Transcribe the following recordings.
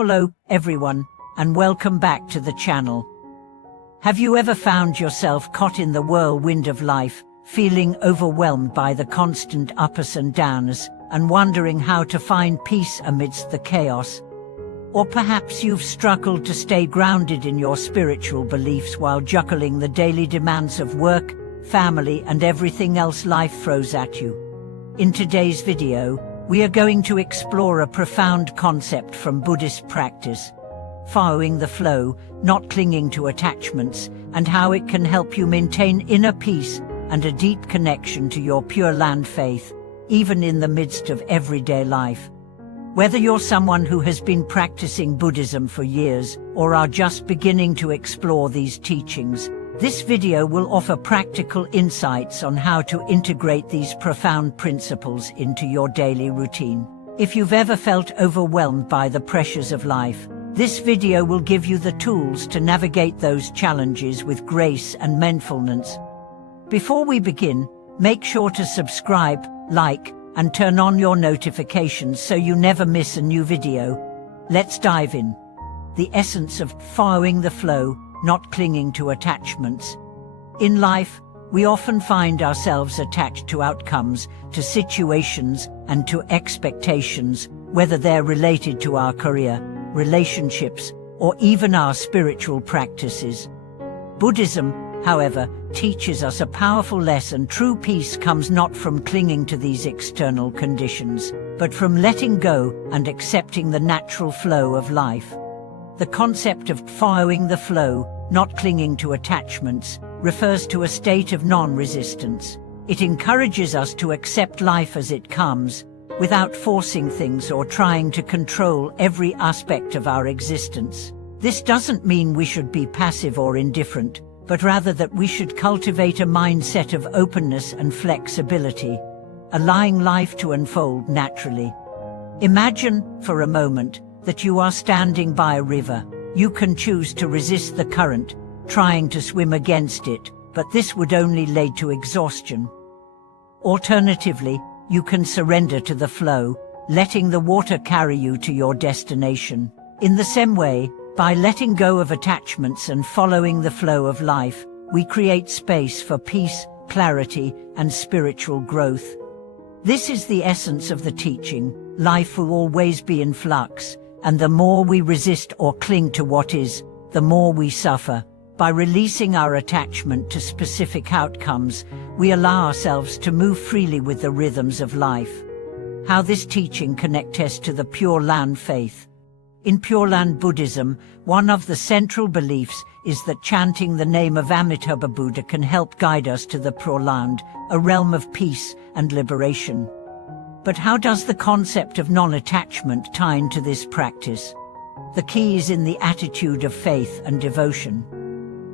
Hello, everyone, and welcome back to the channel. Have you ever found yourself caught in the whirlwind of life, feeling overwhelmed by the constant ups and downs, and wondering how to find peace amidst the chaos? Or perhaps you've struggled to stay grounded in your spiritual beliefs while juggling the daily demands of work, family, and everything else life throws at you. In today's video, we are going to explore a profound concept from Buddhist practice, following the flow, not clinging to attachments, and how it can help you maintain inner peace and a deep connection to your Pure Land faith, even in the midst of everyday life. Whether you're someone who has been practicing Buddhism for years or are just beginning to explore these teachings, this video will offer practical insights on how to integrate these profound principles into your daily routine. If you've ever felt overwhelmed by the pressures of life, this video will give you the tools to navigate those challenges with grace and mindfulness. Before we begin, make sure to subscribe, like, and turn on your notifications so you never miss a new video. Let's dive in. The essence of following the flow, not clinging to attachments. In life, we often find ourselves attached to outcomes, to situations, and to expectations, whether they're related to our career, relationships, or even our spiritual practices. Buddhism, however, teaches us a powerful lesson. True peace comes not from clinging to these external conditions, but from letting go and accepting the natural flow of life. The concept of following the flow, not clinging to attachments, refers to a state of non-resistance. It encourages us to accept life as it comes, without forcing things or trying to control every aspect of our existence. This doesn't mean we should be passive or indifferent, but rather that we should cultivate a mindset of openness and flexibility, allowing life to unfold naturally. Imagine, for a moment, that you are standing by a river. You can choose to resist the current, trying to swim against it, but this would only lead to exhaustion. Alternatively, you can surrender to the flow, letting the water carry you to your destination. In the same way, by letting go of attachments and following the flow of life, we create space for peace, clarity, and spiritual growth. This is the essence of the teaching. Life will always be in flux, and the more we resist or cling to what is, the more we suffer. By releasing our attachment to specific outcomes, we allow ourselves to move freely with the rhythms of life. How this teaching connects us to the Pure Land faith. In Pure Land Buddhism, one of the central beliefs is that chanting the name of Amitabha Buddha can help guide us to the Pure Land, a realm of peace and liberation. But how does the concept of non-attachment tie into this practice? The key is in the attitude of faith and devotion.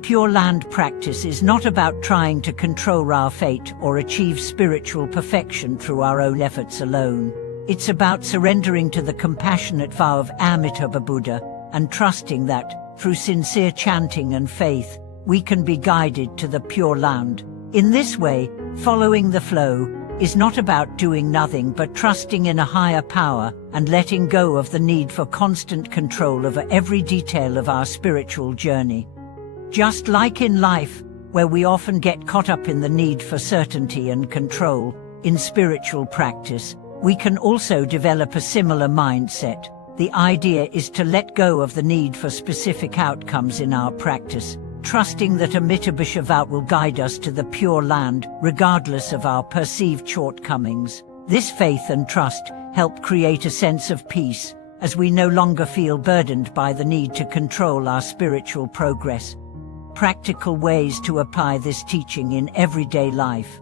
Pure Land practice is not about trying to control our fate or achieve spiritual perfection through our own efforts alone. It's about surrendering to the compassionate vow of Amitabha Buddha and trusting that, through sincere chanting and faith, we can be guided to the Pure Land. In this way, following the flow is not about doing nothing but trusting in a higher power and letting go of the need for constant control over every detail of our spiritual journey. Just like in life, where we often get caught up in the need for certainty and control, in spiritual practice, we can also develop a similar mindset. The idea is to let go of the need for specific outcomes in our practice, trusting that Amitabha vow will guide us to the Pure Land, regardless of our perceived shortcomings. This faith and trust help create a sense of peace, as we no longer feel burdened by the need to control our spiritual progress. Practical ways to apply this teaching in everyday life.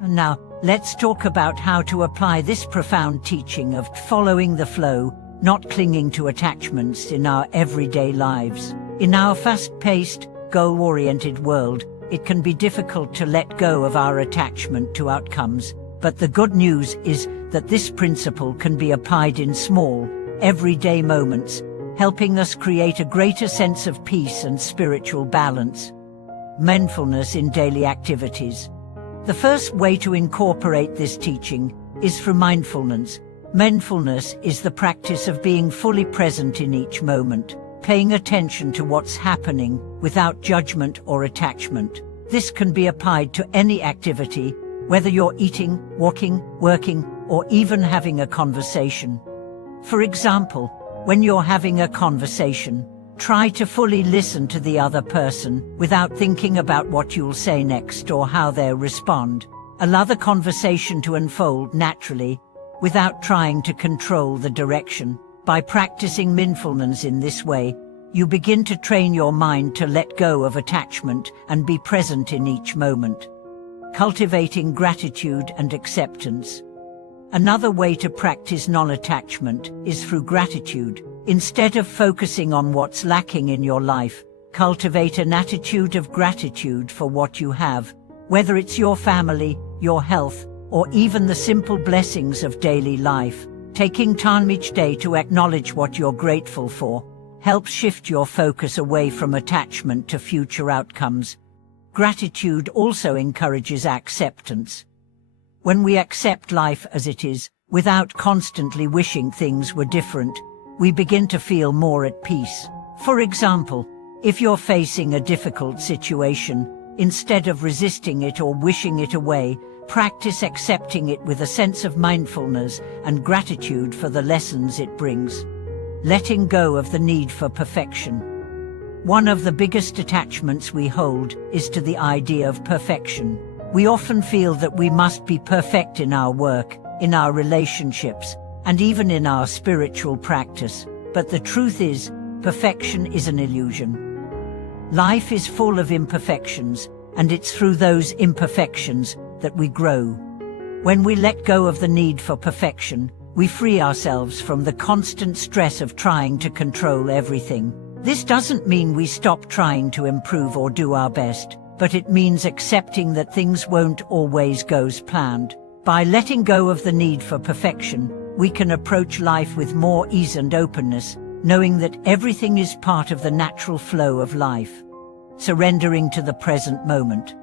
Now, let's talk about how to apply this profound teaching of following the flow, not clinging to attachments in our everyday lives. In our fast-paced, goal-oriented world, it can be difficult to let go of our attachment to outcomes, but the good news is that this principle can be applied in small, everyday moments, helping us create a greater sense of peace and spiritual balance. Mindfulness in daily activities. The first way to incorporate this teaching is through mindfulness. Mindfulness is the practice of being fully present in each moment, paying attention to what's happening without judgment or attachment. This can be applied to any activity, whether you're eating, walking, working, or even having a conversation. For example, when you're having a conversation, try to fully listen to the other person without thinking about what you'll say next or how they'll respond. Allow the conversation to unfold naturally, without trying to control the direction. By practicing mindfulness in this way, you begin to train your mind to let go of attachment and be present in each moment. Cultivating gratitude and acceptance. Another way to practice non-attachment is through gratitude. Instead of focusing on what's lacking in your life, cultivate an attitude of gratitude for what you have, whether it's your family, your health, or even the simple blessings of daily life. Taking time each day to acknowledge what you're grateful for helps shift your focus away from attachment to future outcomes. Gratitude also encourages acceptance. When we accept life as it is, without constantly wishing things were different, we begin to feel more at peace. For example, if you're facing a difficult situation, instead of resisting it or wishing it away, practice accepting it with a sense of mindfulness and gratitude for the lessons it brings. Letting go of the need for perfection. One of the biggest attachments we hold is to the idea of perfection. We often feel that we must be perfect in our work, in our relationships, and even in our spiritual practice. But the truth is, perfection is an illusion. Life is full of imperfections, and it's through those imperfections that we grow. When we let go of the need for perfection, we free ourselves from the constant stress of trying to control everything. This doesn't mean we stop trying to improve or do our best, but it means accepting that things won't always go as planned. By letting go of the need for perfection, we can approach life with more ease and openness, knowing that everything is part of the natural flow of life. Surrendering to the present moment.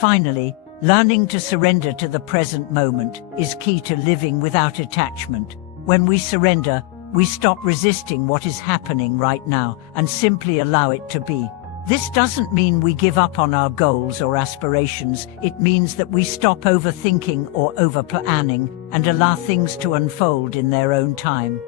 Finally, learning to surrender to the present moment is key to living without attachment. When we surrender, we stop resisting what is happening right now and simply allow it to be. This doesn't mean we give up on our goals or aspirations. It means that we stop overthinking or over-planning and allow things to unfold in their own time.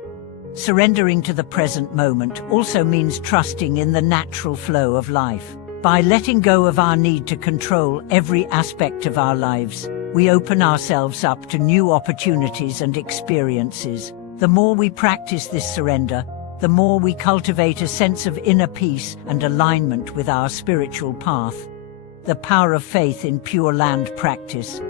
Surrendering to the present moment also means trusting in the natural flow of life. By letting go of our need to control every aspect of our lives, we open ourselves up to new opportunities and experiences. The more we practice this surrender, the more we cultivate a sense of inner peace and alignment with our spiritual path. The power of faith in Pure Land practice.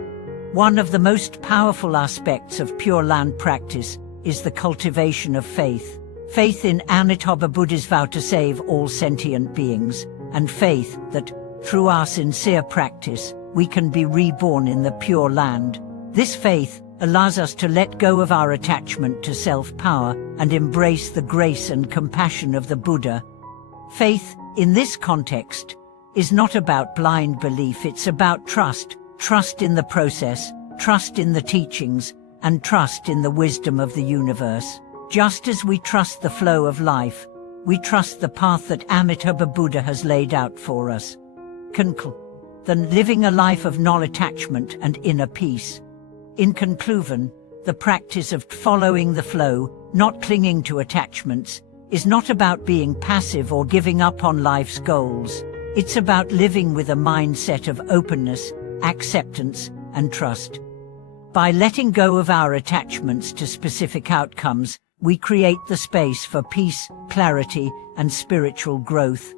One of the most powerful aspects of Pure Land practice is the cultivation of faith. Faith in Amitabha Buddha's vow to save all sentient beings, and faith that, through our sincere practice, we can be reborn in the Pure Land. This faith allows us to let go of our attachment to self-power and embrace the grace and compassion of the Buddha. Faith, in this context, is not about blind belief. It's about trust. Trust in the process, trust in the teachings, and trust in the wisdom of the universe. Just as we trust the flow of life, we trust the path that Amitabha Buddha has laid out for us. Then living a life of non-attachment and inner peace. In conclusion, the practice of following the flow, not clinging to attachments, is not about being passive or giving up on life's goals. It's about living with a mindset of openness, acceptance, and trust. By letting go of our attachments to specific outcomes, we create the space for peace, clarity, and spiritual growth.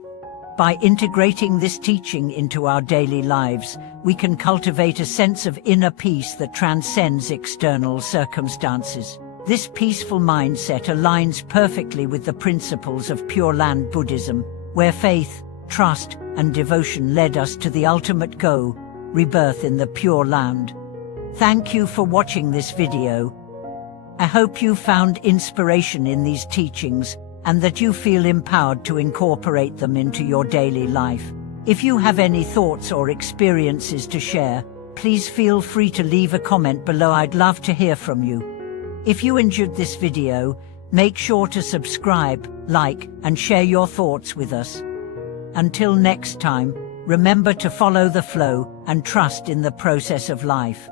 By integrating this teaching into our daily lives, we can cultivate a sense of inner peace that transcends external circumstances. This peaceful mindset aligns perfectly with the principles of Pure Land Buddhism, where faith, trust, and devotion led us to the ultimate goal, rebirth in the Pure Land. Thank you for watching this video. I hope you found inspiration in these teachings, and that you feel empowered to incorporate them into your daily life. If you have any thoughts or experiences to share, please feel free to leave a comment below. I'd love to hear from you. If you enjoyed this video, make sure to subscribe, like, and share your thoughts with us. Until next time, remember to follow the flow and trust in the process of life.